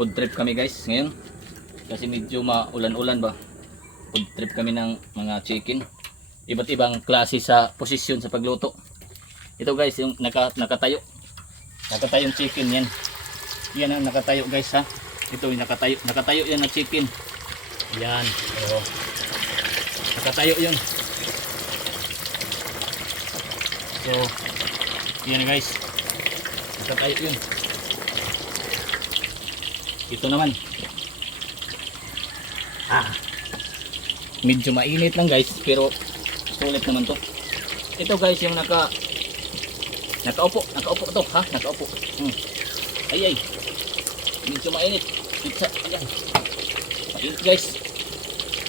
Food trip kami guys ngayon. Kasi medyo maulan-ulan ba. Food trip kami ng mga chicken. Iba't ibang klase sa posisyon sa pagluto. Ito guys, yung nakatayo. Nakatayong chicken yan. Yan ang nakatayo guys ha. Ito yung nakatayo. Nakatayo yan na chicken. Yan. Oh. Nakatayo yun. So, yan guys. Nakatayo yun. Ito naman. Medyo mainit lang guys, pero sulit naman to. Ito guys yung nakaupo to ha, nakaupo. Ay. Medyo mainit. Pizza, ayan. Mainit guys.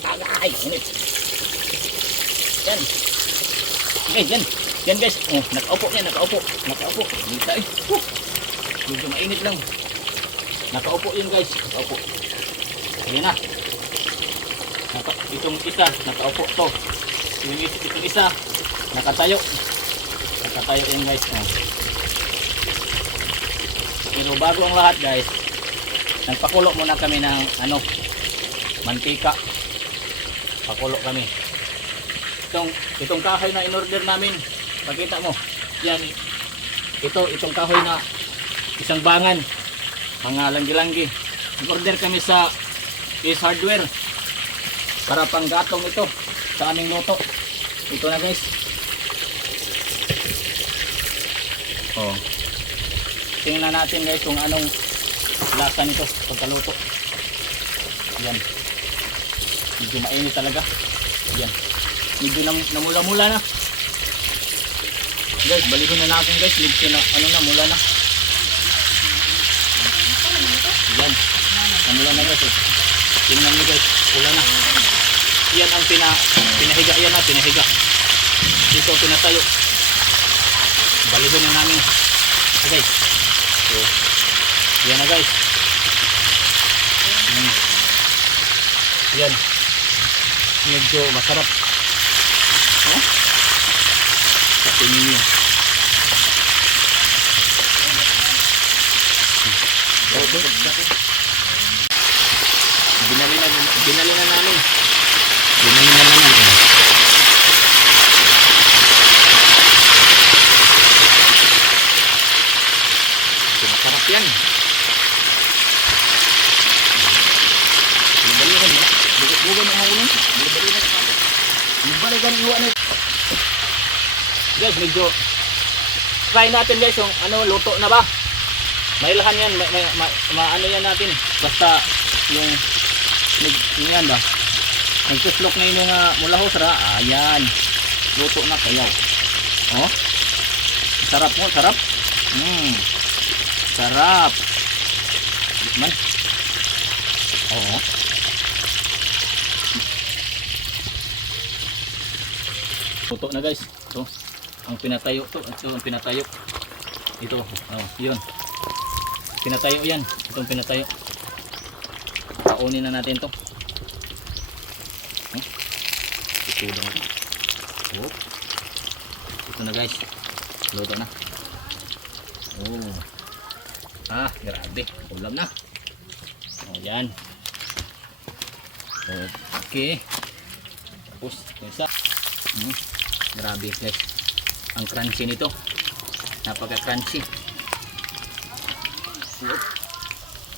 Agay, init. Yan. Okay, yan guys. Nakaupo yan, nakaupo. Pizza eh. Medyo mainit lang. Nakaupo yun guys, nakaupo. Ayan na. Itong isa, nakaupo to. Itong isa, nakatayo. Nakatayo yun guys. Pero bago ang lahat guys, nagpakulo muna kami ng mantika. Pakulo kami. Itong kahoy na in-order namin, pakita mo. Yan. Itong kahoy na isang bangan. Mga langgi-langgi. Nag-order kami sa Ace Hardware para panggatong ito sa aming luto. Ito na guys. Tingnan natin guys kung anong lasa nito pagkaluto. Yan. Medyo mainit talaga. Yan. Medyo namula-mula na. Guys, balikan na natin guys. Medyo na mula na. Yan. Namula na guys. Tingnan nyo guys. Wala na. Yan ang pinahiga. Yan na, pinahiga. Ito pinatayo. Balikan na namin. Okay guys. So, yan na guys. Yan. Medyo masarap. Kasi ninyo. Binali na namin. Binali na namin. Masarap yan. Binabalikan mo. Bugan ang haulan. Binabalikan iwa na. Guys, medyo try natin guys yung luto na ba? May lahan yan. Ano yan natin. Basta yung yan ba? Nagsuslok na yung mula ho sara. Ayan. Luto na kayo. Sarap mo, sarap. Sarap. Man. Luto na guys. Ito ang pinatayo to. Ito ang pinatayo. Ito. Yun. Pinatayo yan. Itong pinatayo. Paunin na natin to. Ito lang. Ito na guys. Luto na. Grabe. Ulam na. Yan. Okay. Tapos, isa. Grabe guys. Ang crunchy nito. Napaka crunchy.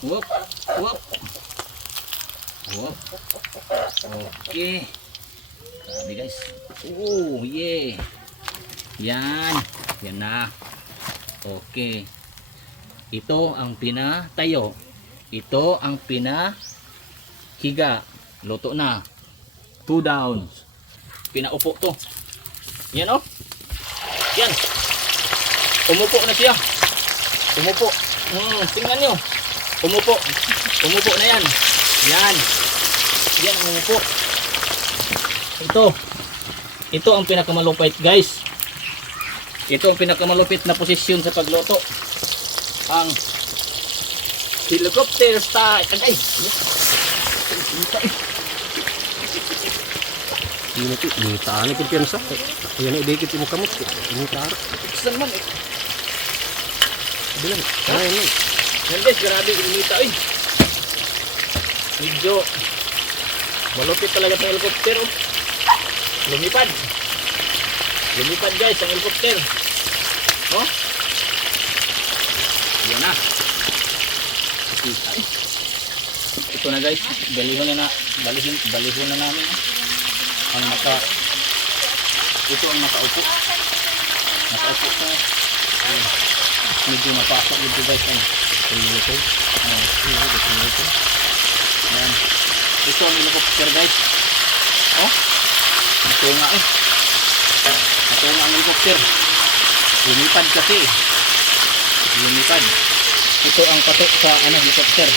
Whoop. Okay. Grabe guys. Yeah. Yan. Yan na. Okay. Ito ang pinatayo. Ito ang pinahiga. Luto na. 2 downs. Pinaupo to. Yan Yan. Umupo na siya. Umupo. Tingnan nyo. Umupo na yan. Yan. Yan umupo. Ito ang pinakamalupit guys. Ito ang pinakamalupit na posisyon sa pagluto. Ang helicopter style. Agay. Ini tahan ko piyansa. Ayan idikit mo kamot. Ini tahan. Saan man Bilang. Ayan. Yan guys, grabe inita Medyo malupit talaga itong helicopter. Oh. Lumipad. Lumipad guys ang helicopter. Oh. Yan na. Ito na guys. Balihon na namin. Ang ito ang nakaupo. Nakaupo ko. Medyo napasok dito guys. Ito. Yan. Ito ang helicopter guys. Oh. Ito nga eh. Ito nga ang helicopter. Lumipad kasi. Lumipad. Ito ang patok sa helicopter.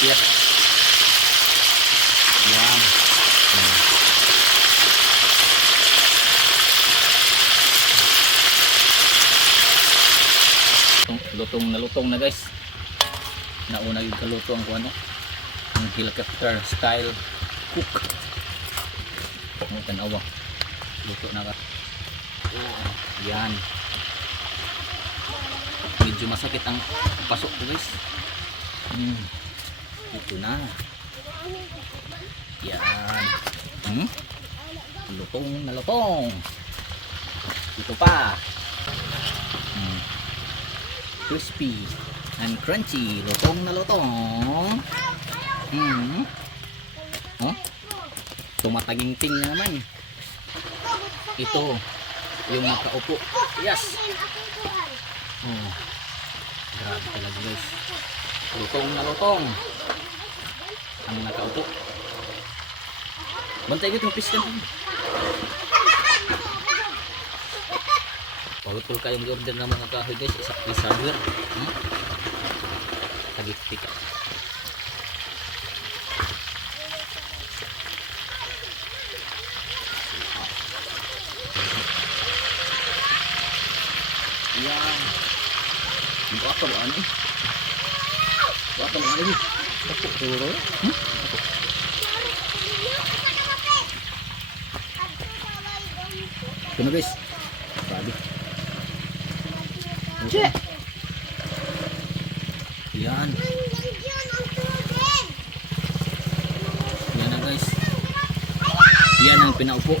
Yes. Yan. Lutong na guys. Nauna yung kaluto ang ang helicopter style cook. Ang tanawa. Luto na ka. Yan. Medyo masakit ang pasok ko guys. Ito na. Yan. Lutong na lutong. Ito pa. Crispy and crunchy. Lutong na lutong. Oh? Tumataging-ting na naman. Ito yung nakaupo. Yes. Oh. Grabe talaga guys. Lutong na lutong. Ang nakaupo. Bantay ko itong piskan. Pagod kayong i-order ng mga kahoy guys. Isa-isa. Tagik-tik. Yan. Buat apa ni? Buat apa lagi? Tepuk dulu. Kena guys. Tadi. Cek. Yan. Yan na guys. Yan ang pinaupo.